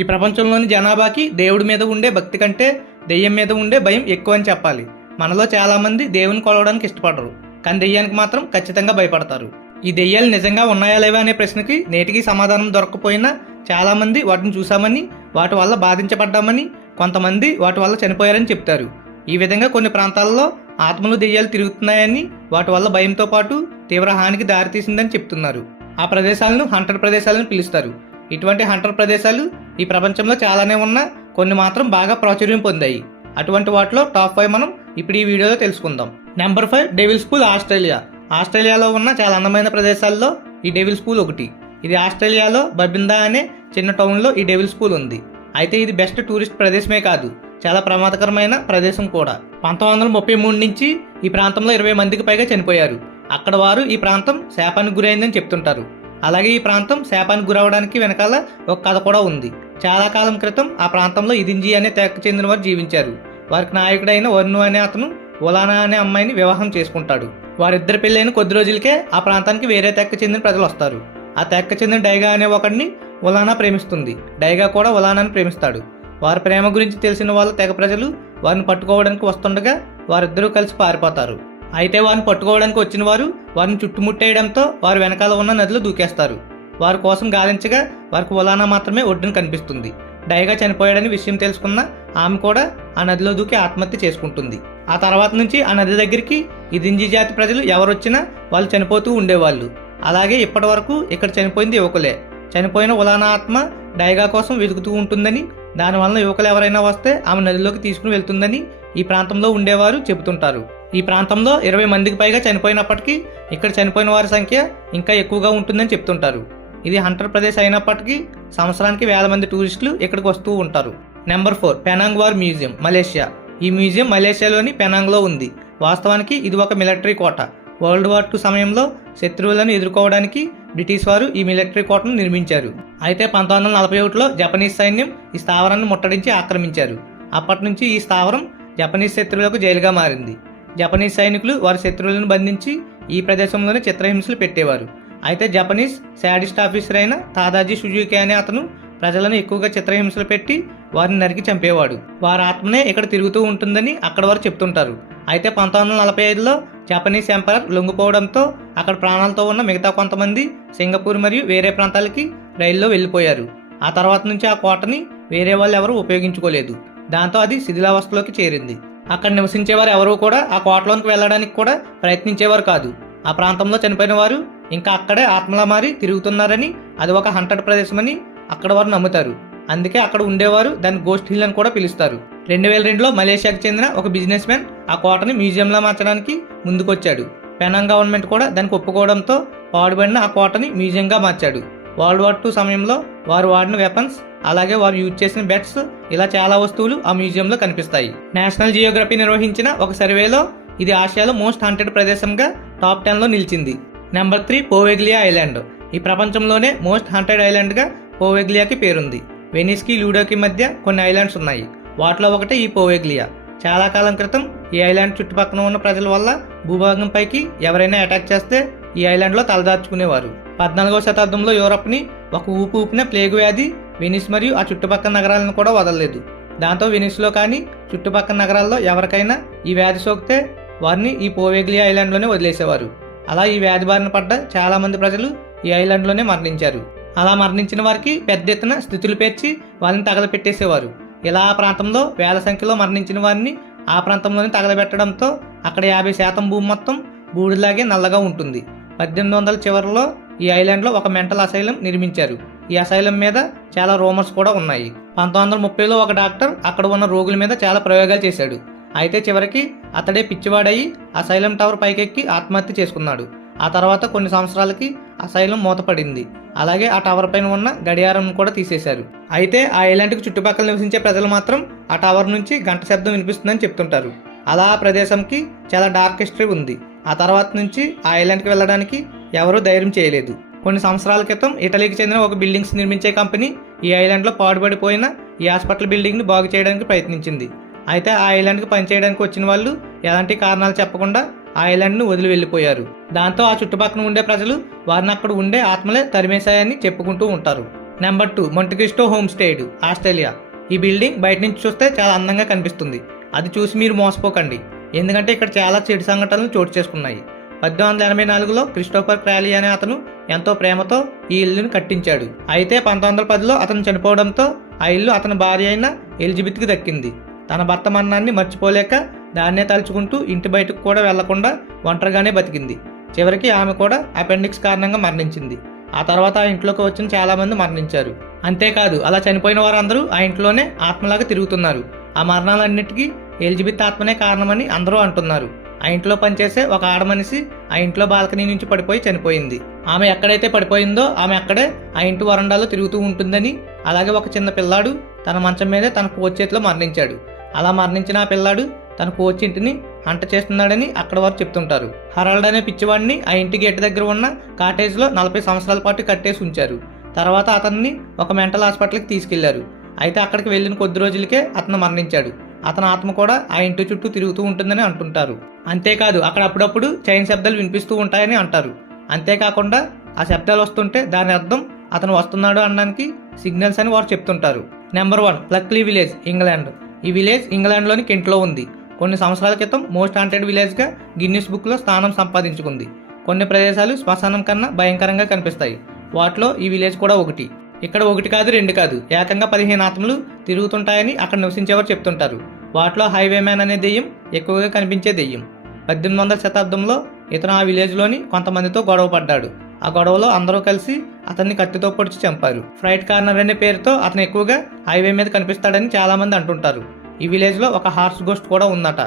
ఈ ప్రపంచంలోని జనాభాకి దేవుడి మీద ఉండే భక్తి కంటే దెయ్యం మీద ఉండే భయం ఎక్కువ అని చెప్పాలి. మనలో చాలా మంది దేవుని కొలవడానికి ఇష్టపడరు, కానీ దెయ్యానికి మాత్రం ఖచ్చితంగా భయపడతారు. ఈ దెయ్యాలు నిజంగా ఉన్నాయా లేవా అనే ప్రశ్నకి నేటికి సమాధానం దొరకకపోయినా చాలా మంది వాటిని చూసామని, వాటి వల్ల బాధించబడ్డామని, కొంతమంది వాటి వల్ల చనిపోయారని చెప్తారు. ఈ విధంగా కొన్ని ప్రాంతాల్లో ఆత్మలు దెయ్యాలు తిరుగుతున్నాయని, వాటి వల్ల భయంతో పాటు తీవ్ర హానికి దారితీసిందని చెప్తున్నారు. ఆ ప్రదేశాలను హంటర్ ప్రదేశాలను పిలుస్తారు. ఇటువంటి హంటర్ ప్రదేశాలు ఈ ప్రపంచంలో చాలానే ఉన్నా కొన్ని మాత్రం బాగా ప్రాచుర్యం పొందాయి. అటువంటి వాటిలో టాప్ 5 మనం ఇప్పుడు ఈ వీడియోలో తెలుసుకుందాం. Number 5, Devil's Pool, Australia. ఆస్ట్రేలియాలో ఉన్న చాలా అందమైన ప్రదేశాల్లో ఈ డెవిల్స్ పూల్ ఒకటి. ఇది ఆస్ట్రేలియాలో బబిందా అనే చిన్న టౌన్లో ఈ డెవిల్స్ పూల్ ఉంది. అయితే ఇది బెస్ట్ టూరిస్ట్ ప్రదేశమే కాదు, చాలా ప్రమాదకరమైన ప్రదేశం కూడా. 1933 నుంచి ఈ ప్రాంతంలో 20 మందికి పైగా చనిపోయారు. అక్కడ వారు ఈ ప్రాంతం శాపానికి గురైందని చెప్తుంటారు. అలాగే ఈ ప్రాంతం శాపానికి గురవడానికి వెనకాల ఒక కథ కూడా ఉంది. చాలా కాలం క్రితం ఆ ప్రాంతంలో ఇదింజీ అనే తెగకు చెందిన వారు జీవించారు. వారికి నాయకుడైన వర్ను అనే అతను ఒలానా అనే అమ్మాయిని వివాహం చేసుకుంటాడు. వారిద్దరి పెళ్ళైన కొద్ది రోజులకే ఆ ప్రాంతానికి వేరే తెగకు చెందిన ప్రజలు వస్తారు. ఆ తెగకు చెందిన డైగా అనే ఒకడిని ఒలానా ప్రేమిస్తుంది. డైగా కూడా ఒలానాని ప్రేమిస్తాడు. వారి ప్రేమ గురించి తెలిసిన వాళ్ళ తెగ ప్రజలు వారిని పట్టుకోవడానికి వస్తుండగా వారిద్దరూ కలిసి పారిపోతారు. అయితే వారిని పట్టుకోవడానికి వచ్చిన వారు వారిని చుట్టుముట్టేయడంతో వారు వెనకాల ఉన్న నదిలో దూకేస్తారు. వారి కోసం గాలించగా వారికి ఒలానా మాత్రమే ఒడ్డున కనిపిస్తుంది. డైగా చనిపోయాడని విషయం తెలుసుకున్న ఆమె కూడా ఆ నదిలో దూకి ఆత్మహత్య చేసుకుంటుంది. ఆ తర్వాత నుంచి ఆ నది దగ్గరికి ఇదింజీ జాతి ప్రజలు ఎవరొచ్చినా వాళ్ళు చనిపోతూ ఉండేవాళ్ళు. అలాగే ఇప్పటి వరకు ఇక్కడ చనిపోయింది యువకులే. చనిపోయిన ఒలానా ఆత్మ డైగా కోసం వెతుకుతూ ఉంటుందని, దానివల్ల యువకులు ఎవరైనా వస్తే ఆమె నదిలోకి తీసుకుని వెళ్తుందని ఈ ప్రాంతంలో ఉండేవారు చెబుతుంటారు. ఈ ప్రాంతంలో 20 మందికి పైగా చనిపోయినప్పటికీ ఇక్కడ చనిపోయిన వారి సంఖ్య ఇంకా ఎక్కువగా ఉంటుందని చెప్తుంటారు. ఇది హంటర్ ప్రదేశ్ అయినప్పటికీ సంవత్సరానికి వేల మంది టూరిస్టులు ఇక్కడికి వస్తూ ఉంటారు. Number 4, Penang war museum, Malaysia. ఈ మ్యూజియం మలేషియాలోని పెనాంగ్లో ఉంది. వాస్తవానికి ఇది ఒక మిలిటరీ కోట. వరల్డ్ వార్ II సమయంలో శత్రువులను ఎదుర్కోవడానికి బ్రిటిష్ వారు ఈ మిలిటరీ కోటను నిర్మించారు. అయితే 1941లో జపనీస్ సైన్యం ఈ స్థావరాన్ని ముట్టడించి ఆక్రమించారు. అప్పటి నుంచి ఈ స్థావరం జపనీస్ శత్రువులకు జైలుగా మారింది. జపనీస్ సైనికులు వారి శత్రువులను బంధించి ఈ ప్రదేశంలోనే చిత్రహింసలు పెట్టేవారు. అయితే జపనీస్ శాడిస్ట్ ఆఫీసర్ అయిన తాదాజీ సుజుకి అనే అతను ప్రజలను ఎక్కువగా చిత్రహింసలు పెట్టి వారిని నరికి చంపేవాడు. వారి ఆత్మనే ఇక్కడ తిరుగుతూ ఉంటుందని అక్కడ వారు చెప్తుంటారు. అయితే 1945లో జపనీస్ ఎంపరర్ లొంగిపోవడంతో అక్కడ ప్రాణాలతో ఉన్న మిగతా కొంతమంది సింగపూర్ మరియు వేరే ప్రాంతాలకి రైల్లో వెళ్ళిపోయారు. ఆ తర్వాత నుంచి ఆ కోటని వేరే వాళ్ళు ఎవరు ఉపయోగించుకోలేదు. దాంతో అది శిథిలావస్థలోకి చేరింది. అక్కడ నివసించేవారు ఎవరూ కూడా ఆ కోటలోనికి వెళ్ళడానికి కూడా ప్రయత్నించేవారు కాదు. ఆ ప్రాంతంలో చనిపోయిన వారు ఇంకా అక్కడే ఆత్మలా మారి తిరుగుతున్నారని, అది ఒక హంటెడ్ ప్రదేశమని అక్కడ వారు నమ్ముతారు. అందుకే అక్కడ ఉండేవారు దాన్ని గోస్ట్ హిల్ అని కూడా పిలుస్తారు. 2002లో మలేషియాకు చెందిన ఒక బిజినెస్ మ్యాన్ ఆ కోటని మ్యూజియంలా మార్చడానికి ముందుకొచ్చాడు. పెనాంగ్ గవర్నమెంట్ కూడా దానికి ఒప్పుకోవడంతో పాడుబడిన ఆ కోటని మ్యూజియంగా మార్చాడు. వరల్డ్ వార్ II సమయంలో వారు వాడిన వెపన్స్, అలాగే వారు యూజ్ చేసిన బెట్స్, ఇలా చాలా వస్తువులు ఆ మ్యూజియంలో కనిపిస్తాయి. నేషనల్ జియోగ్రఫీ నిర్వహించిన ఒక సర్వేలో ఇది ఆసియాలో మోస్ట్ హాంటెడ్ ప్రదేశంగా టాప్ 10లో నిలిచింది. Number 3, Poveglia island. ఈ ప్రపంచంలోనే మోస్ట్ హాంటెడ్ ఐలాండ్గా పోవెగ్లియాకి పేరుంది. వెనిస్కి లూడోకి మధ్య కొన్ని ఐలాండ్స్ ఉన్నాయి. వాటిలో ఒకటి ఈ పోవెగ్లియా. చాలా కాలం క్రితం ఈ ఐలాండ్ చుట్టుపక్కల ఉన్న ప్రజల వల్ల భూభాగంపైకి ఎవరైనా అటాక్ చేస్తే ఈ ఐలాండ్లో తలదార్చుకునేవారు. 14వ శతాబ్దంలో యూరప్ని ఒక ఊపిన ప్లేగు వ్యాధి వెనిస్ మరియు ఆ చుట్టుపక్కల నగరాలను కూడా వదలలేదు. దాంతో వెనిస్లో కానీ చుట్టుపక్కల నగరాల్లో ఎవరికైనా ఈ వ్యాధి సోకితే వారిని ఈ పోవెగ్లియా ఐలాండ్లోనే వదిలేసేవారు. అలా ఈ వ్యాధి బారిన పడ్డ చాలా మంది ప్రజలు ఈ ఐలాండ్లోనే మరణించారు. అలా మరణించిన వారికి పెద్ద ఎత్తున స్థితులు పేర్చి వాళ్ళని తగలపెట్టేసేవారు. ఇలా ఆ ప్రాంతంలో వేల సంఖ్యలో మరణించిన వారిని ఆ ప్రాంతంలోనే తగలబెట్టడంతో అక్కడ 50% భూమి మొత్తం బూడిలాగే నల్లగా ఉంటుంది. 1800 చివరిలో ఈ ఐలాండ్లో ఒక మెంటల్ అసైలం నిర్మించారు. ఈ అసైలం మీద చాలా రూమర్స్ కూడా ఉన్నాయి. 1930లో ఒక డాక్టర్ అక్కడ ఉన్న రోగుల మీద చాలా ప్రయోగాలు చేశాడు. అయితే చివరికి అతడే పిచ్చివాడయి అసైలం టవర్ పైకెక్కి ఆత్మహత్య చేసుకున్నాడు. ఆ తర్వాత కొన్ని సంవత్సరాలకి అసైలం మూతపడింది. అలాగే ఆ టవర్ పైన ఉన్న గడియారం కూడా తీసేశారు. అయితే ఆ ఐలాండ్కి చుట్టుపక్కల నివసించే ప్రజలు మాత్రం ఆ టవర్ నుంచి గంట శబ్దం వినిపిస్తుందని చెప్తుంటారు. అలా ఆ ప్రదేశంకి చాలా డార్క్ హిస్టరీ ఉంది. ఆ తర్వాత నుంచి ఆ ఐలాండ్కి వెళ్ళడానికి ఎవరూ ధైర్యం చేయలేదు. కొన్ని సంవత్సరాల క్రితం ఇటలీకి చెందిన ఒక బిల్డింగ్స్ నిర్మించే కంపెనీ ఈ ఐలాండ్లో పాడుపడిపోయిన ఈ హాస్పిటల్ బిల్డింగ్ని బాగు చేయడానికి ప్రయత్నించింది. అయితే ఆ ఐలాండ్కి పనిచేయడానికి వచ్చిన వాళ్ళు ఎలాంటి కారణాలు చెప్పకుండా ఆ ఐలాండ్ను వదిలి వెళ్ళిపోయారు. దాంతో ఆ చుట్టుపక్కల ఉండే ప్రజలు వారిని అక్కడ ఉండే ఆత్మలే తరిమేశాయని చెప్పుకుంటూ ఉంటారు. Number 2 Montecristo homestead, Australia. ఈ బిల్డింగ్ బయట నుంచి చూస్తే చాలా అందంగా కనిపిస్తుంది. అది చూసి మీరు మోసపోకండి, ఎందుకంటే ఇక్కడ చాలా చెడు సంఘటనలు చోటు చేసుకున్నాయి. 1884లో క్రిస్టోఫర్ క్రాలీ అనే అతను ఎంతో ప్రేమతో ఈ ఇల్లును కట్టించాడు. అయితే 1910లో అతను చనిపోవడంతో ఆ ఇల్లు అతని భార్య అయిన ఎలిజబెత్కి దక్కింది. తన భర్త మరణాన్ని మర్చిపోలేక దాన్నే తలుచుకుంటూ ఇంటి బయటకు కూడా వెళ్లకుండా ఒంటరిగానే బతికింది. చివరికి ఆమె కూడా అపెండిక్స్ కారణంగా మరణించింది. ఆ తర్వాత ఆ ఇంట్లోకి వచ్చిన చాలా మంది మరణించారు. అంతేకాదు అలా చనిపోయిన వారందరూ ఆ ఇంట్లోనే ఆత్మలాగా తిరుగుతున్నారు. ఆ మరణాలన్నిటికీ ఎలిజబెత్ ఆత్మనే కారణమని అందరూ అంటున్నారు. ఆ ఇంట్లో పనిచేసే ఒక ఆడమనిషి ఆ ఇంట్లో బాల్కనీ నుంచి పడిపోయి చనిపోయింది. ఆమె ఎక్కడైతే పడిపోయిందో ఆమె అక్కడే ఆ ఇంటి వరండాలో తిరుగుతూ ఉంటుందని, అలాగే ఒక చిన్న పిల్లాడు తన మంచం మీదే తన కోచ్ చేతిలో మరణించాడు. అలా మరణించిన ఆ పిల్లాడు తన కోచ్ ఇంటిని హంట చేస్తున్నాడని అక్కడ వారు చెప్తుంటారు. హరాల్డ్ అనే పిచ్చివాడిని ఆ ఇంటి గేట్ దగ్గర ఉన్న కాటేజ్లో 40 సంవత్సరాల పాటు కట్టేసి ఉంచారు. తర్వాత అతన్ని ఒక మెంటల్ హాస్పిటల్కి తీసుకెళ్లారు. అయితే అక్కడికి వెళ్ళిన కొద్ది రోజులకే అతను మరణించాడు. అతని ఆత్మ కూడా ఆ ఇంటి చుట్టూ తిరుగుతూ ఉంటుందని అంటుంటారు. అంతేకాదు అక్కడ అప్పుడప్పుడు చైన్ శబ్దాలు వినిపిస్తూ ఉంటాయని అంటారు. అంతేకాకుండా ఆ శబ్దాలు వస్తుంటే దాని అర్థం అతను వస్తున్నాడు అనడానికి సిగ్నల్స్ అని వారు చెప్తుంటారు. Number 1 Pluckley village, England. ఈ విలేజ్ ఇంగ్లాండ్లోని కెంట్లో ఉంది. కొన్ని సంవత్సరాల క్రితం మోస్ట్ హాంటెడ్ విలేజ్గా గిన్నిస్ బుక్లో స్థానం సంపాదించుకుంది. కొన్ని ప్రదేశాలు శ్మశానం కన్నా భయంకరంగా కనిపిస్తాయి. వాటిలో ఈ విలేజ్ కూడా ఒకటి. ఇక్కడ 1 కాదు 2 కాదు, ఏకంగా 15 ఆత్మలు తిరుగుతుంటాయని అక్కడ నివసించేవారు చెప్తుంటారు. వాటిలో హైవే మ్యాన్ అనే దెయ్యం ఎక్కువగా కనిపించే దెయ్యం. 1800వ శతాబ్దంలో ఇతను ఆ విలేజ్లోని కొంతమందితో గొడవ పడ్డాడు. ఆ గొడవలో అందరూ కలిసి అతన్ని కత్తితో పొడిచి చంపారు. ఫ్రైట్ కార్నర్ అనే పేరుతో అతను ఎక్కువగా హైవే మీద కనిపిస్తాడని చాలా మంది అంటుంటారు. ఈ విలేజ్లో ఒక హార్స్ గోస్ట్ కూడా ఉందట.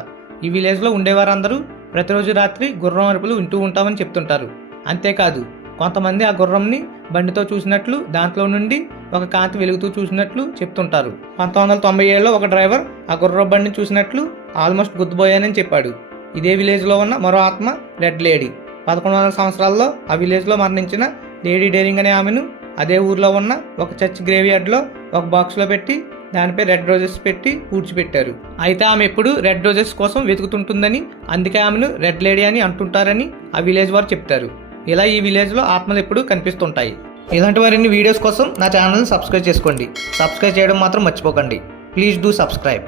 ఈ విలేజ్లో ఉండేవారందరూ ప్రతిరోజు రాత్రి గుర్రం అరుపులు వింటూ ఉంటామని చెప్తుంటారు. అంతేకాదు కొంతమంది ఆ గుర్రంని బండితో చూసినట్లు, దాంట్లో నుండి ఒక కాంతి వెలుగుతూ చూసినట్లు చెప్తుంటారు. 1997లో ఒక డ్రైవర్ ఆ గుర్రం బండిని చూసినట్లు ఆల్మోస్ట్ గుద్దుపోయానని చెప్పాడు. ఇదే విలేజ్లో ఉన్న మరో ఆత్మ రెడ్ లేడీ. 1100 సంవత్సరాల్లో ఆ విలేజ్లో మరణించిన లేడీ డేరింగ్ అనే ఆమెను అదే ఊర్లో ఉన్న ఒక చర్చ్ గ్రేవ్యార్డ్లో ఒక బాక్స్లో పెట్టి దానిపై రెడ్ రోజెస్ పెట్టి పూడ్చిపెట్టారు. అయితే ఆమె ఎప్పుడు రెడ్ రోజెస్ కోసం వెతుకుతుంటుందని, అందుకే ఆమెను రెడ్ లేడీ అని అంటుంటారని ఆ విలేజ్ వారు చెప్తారు. ఇలా ఈ విలేజ్లో ఆత్మలు ఎప్పుడు కనిపిస్తుంటాయి. ఇలాంటి మరిన్ని వీడియోస్ కోసం నా ఛానల్ని సబ్స్క్రైబ్ చేసుకోండి. సబ్స్క్రైబ్ చేయడం మాత్రం మర్చిపోకండి. Please do subscribe.